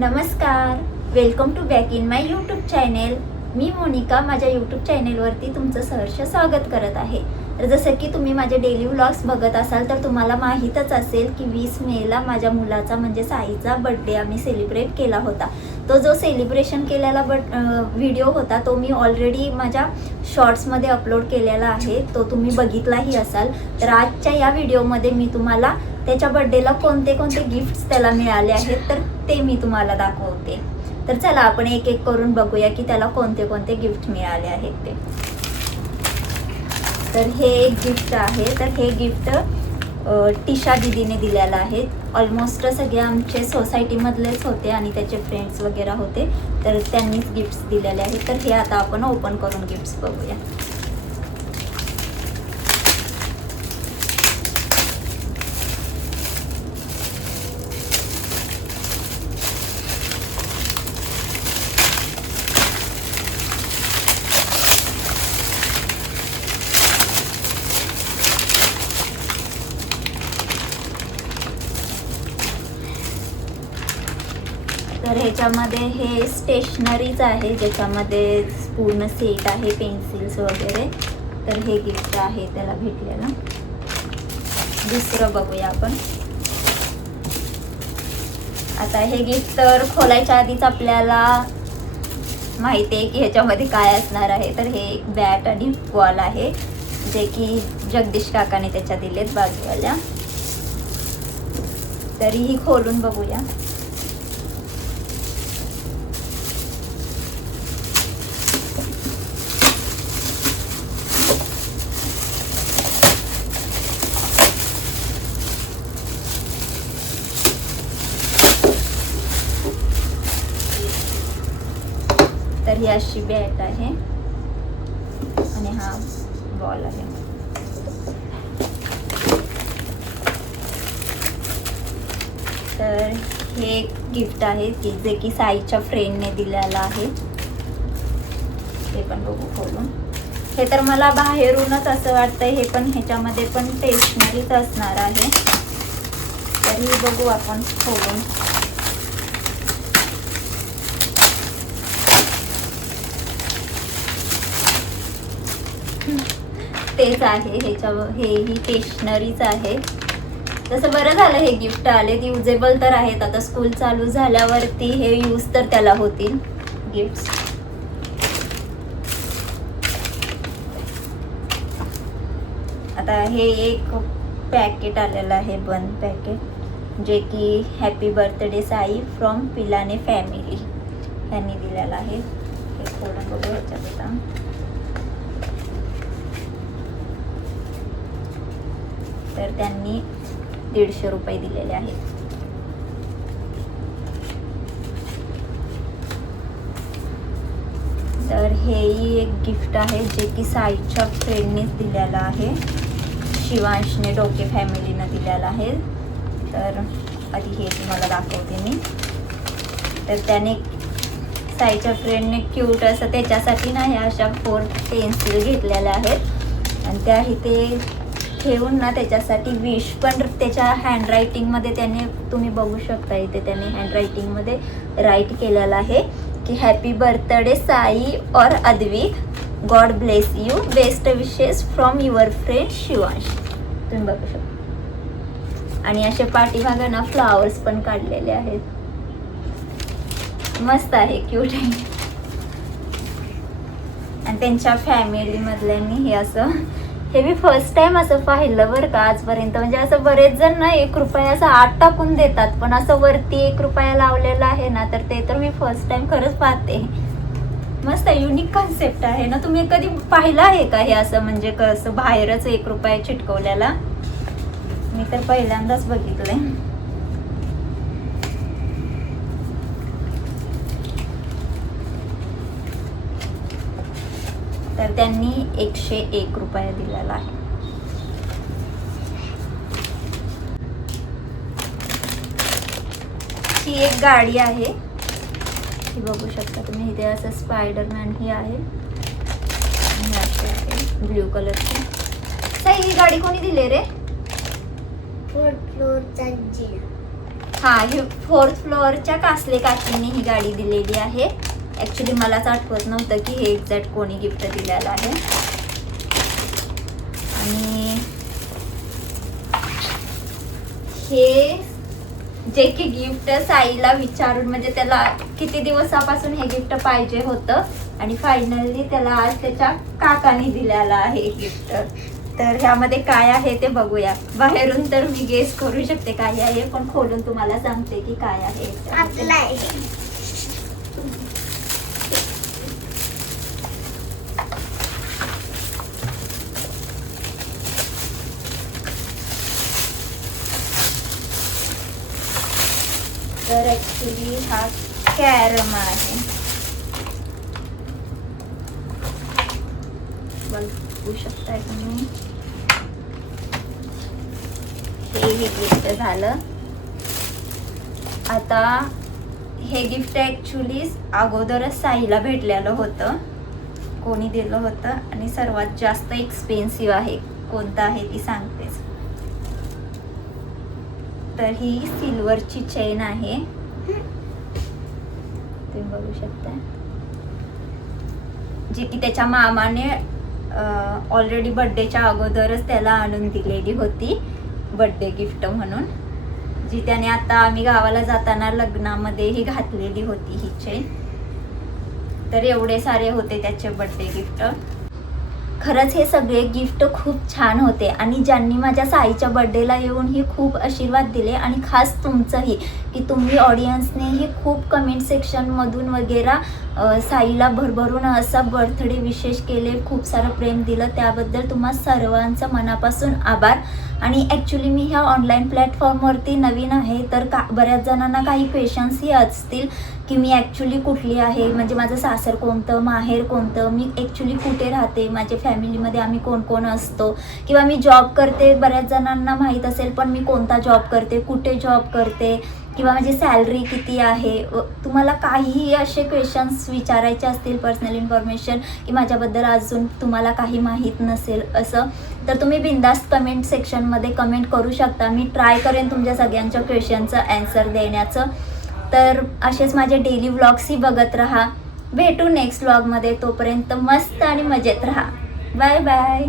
नमस्कार, welcome to back in my YouTube channel. मी मोनिका माझ्या यूट्यूब चॅनेलवरती तुमचं सहर्ष स्वागत करत आहे. तर जसं की तुम्ही माझे डेली व्लॉग्स बघत असाल तर तुम्हाला माहीतच असेल की 20 मेला माझ्या मुलाचा म्हणजे साईचा बड्डे आम्ही सेलिब्रेट केला होता. तो जो सेलिब्रेशन केलेला व्हिडिओ होता तो मी ऑलरेडी माझ्या शॉर्ट्समध्ये अपलोड केलेला आहे, तो तुम्ही बघितलाही असाल. तर आजच्या या व्हिडिओमध्ये मी तुम्हाला त्याच्या बड्डेला कोणते कोणते गिफ्ट्स त्याला मिळाले आहेत तर ते मी तुम्हाला दाखवते. तर चला आपण एक एक करून बघूया की त्याला कोणते कोणते गिफ्ट मिळाले आहेत ते. तर हे एक गिफ्ट आहे. तर हे गिफ्ट टिशा दीदीने दिलेलं आहे. ऑलमोस्ट सगळे आमचे सोसायटीमधलेच होते आणि त्याचे फ्रेंड्स वगैरे होते, तर त्यांनीच गिफ्ट्स दिलेले आहेत. तर हे आता आपण ओपन करून गिफ्ट्स बघूया. तर ह्याच्यामध्ये हे स्टेशनरीज आहे, ज्याच्यामध्ये पूर्ण सेट आहे, पेन्सिल्स वगैरे. तर हे गिफ्ट आहे त्याला भेटलेलं. दुसरं बघूया आपण. आता हे गिफ्ट तर खोलायच्या आधीच आपल्याला माहिती आहे की ह्याच्यामध्ये काय असणार आहे. तर हे एक बॅट आणि बॉल आहे, जे की जगदीश काकाने त्याच्या दिलेत बाजूवाल्या. तरीही खोलून बघूया. तर ही अशी बॅट आहे आणि हा बॉल आहे. तर हे एक गिफ्ट आहे की जे की साईच्या फ्रेंडने दिलेलं आहे. ते पण बघू खोलून. हे तर मला बाहेरूनच असं वाटतंय, हे पण ह्याच्यामध्ये पण स्टेशनरीच असणार आहे. तरी बघू आपण खोलून. तेच आहे, हेही स्टेशनरीच आहे. तसं बरं झालं हे गिफ्ट आले, युजेबल तर आहेत. आता स्कूल चालू झाल्यावरती हे यूज तर त्याला होतील गिफ्ट्स. आता हे एक पॅकेट आलेलं आहे, बंद पॅकेट, जे की हॅपी बर्थडे साई फ्रॉम पिलाने फॅमिली यांनी दिलेलं आहे. हे थोडं बघू ह्याच्यात आता. तर त्यांनी 150 रुपये दिलेले आहेत. तर हेही एक गिफ्ट आहे, जे की साईच्या फ्रेंडनेच दिलेलं आहे. शिवांशने डोके फॅमिलीनं दिलेलं आहे. तर आधी हे तुम्हाला दाखवते मी. तर त्याने साईच्या फ्रेंडने क्यूट असं त्याच्यासाठी ना ह्या अशा 4 पेन्सिल घेतलेल्या आहेत आणि त्या इथे ठेवून ना त्याच्यासाठी विश पण त्याच्या हँडरायटिंगमध्ये त्याने, तुम्ही बघू शकता इथे त्याने हँडरायटिंगमध्ये राईट केलेलं आहे की हॅपी बर्थडे साई और Advik, God bless you, best wishes from your friend Shivansh. तुम्ही बघू शकता. आणि असे पाठीमागे ना फ्लावर्स पण काढलेले आहेत. मस्त आहे, क्यूट आहे. आणि त्यांच्या फॅमिलीमधल्यांनी हे असं, हे मी फर्स्ट टाइम असं पाहिलं बरं का आजपर्यंत. म्हणजे असं बरेच जण ना 1 रुपया असं आत टाकून देतात, पण असं वरती 1 रुपया लावलेला आहे ना, तर ते तर मी फर्स्ट टाइम खरंच पाहते. मस्त युनिक कॉन्सेप्ट आहे ना. तुम्ही कधी पाहिलं आहे का हे असं, म्हणजे कसं बाहेरच 1 रुपया चिटकवलेला? मी तर पहिल्यांदाच बघितलंय. तर त्यांनी 101 रुपया दिलेला आहे. ही एक गाडी आहे, ही बघू शकता तुम्ही. इथे असं स्पायडरमॅन ही आहे, ब्ल्यू कलरची. ही गाडी कोणी दिली रे? 4 फ्लोअरचा जिना. हा, ही 4th फ्लोअरच्या कासले काकींनी ही गाडी दिलेली आहे. ॲक्च्युली मलाच आठवत नव्हतं की हे एक्झॅक्ट कोणी गिफ्ट दिलेलं आहे. आणि हे जे की गिफ्ट साईला विचारून, म्हणजे त्याला किती दिवसापासून हे गिफ्ट पाहिजे होतं आणि फायनली त्याला आज त्याच्या काकाने दिलेलं आहे गिफ्ट. तर ह्यामध्ये काय आहे ते बघूया. बाहेरून तर मी गेस करू शकते काय आहे, पण खोलून तुम्हाला सांगते की काय आहे. तर ऍक्च्युली हा कॅरम आहे. बघू शकताय तुम्ही. हे गिफ्ट झालं. आता हे गिफ्ट ऍक्च्युली अगोदरच साईला भेटलेलं होतं, कोणी दिलं होतं आणि सर्वात जास्त एक्सपेन्सिव्ह आहे. कोणतं आहे ती सांगतेच. तर ही सिल्वरची चेन आहे, तुम्ही बघू शकता, जी की त्याच्या मामाने ऑलरेडी बर्थडेच्या अगोदरच त्याला आणून दिलेली होती बर्थडे गिफ्ट म्हणून, जी त्याने आता आम्ही गावाला जाताना लग्नामध्ये ही घातलेली होती ही चेन. तर एवढे सारे होते त्याचे बर्थडे गिफ्ट. खरंच हे सगळे गिफ्ट खूप छान होते आणि ज्यांनी माझ्या साईच्या बर्थडेला येऊन ही खूप आशीर्वाद दिले आणि खास तुमचंही, की तुम्ही ऑडियन्सनेही खूप कमेंट सेक्शनमधून वगैरे साईला भरभरून असा बर्थडे विशेष केले, खूप सारं प्रेम दिलं, त्याबद्दल तुम्हा सर्वांचं मनापासून आभार. आणि ॲक्च्युली मी ह्या ऑनलाईन प्लॅटफॉर्मवरती नवीन आहे, तर बऱ्याच जणांना काही क्वेश्चन्सही असतील की मी ॲक्च्युली कुठली आहे, म्हणजे माझं सासर कोणतं, माहेर कोणतं, मी ॲक्च्युली कुठे राहते, माझ्या फॅमिलीमध्ये आम्ही कोण कोण असतो, किंवा मी जॉब करते. बऱ्याच जणांना माहीत असेल, पण मी कोणता जॉब करते, कुठे जॉब करते, किंवा माझी सॅलरी किती आहे. तुम्हाला काहीही असे क्वेश्चन्स विचारायचे असतील, पर्सनल इन्फॉर्मेशन, की माझ्याबद्दल अजून तुम्हाला काही माहीत नसेल असं, तर तुम्ही बिंदास्त कमेंट सेक्शनमध्ये कमेंट करू शकता. मी ट्राय करेन तुमच्या सगळ्यांच्या क्वेश्चनचं ॲन्सर देण्याचं. तर असेच माझे डेली व्लॉग्सही बघत राहा. भेटू नेक्स्ट व्लॉगमध्ये. तोपर्यंत मस्त आणि मजेत राहा. Bye bye.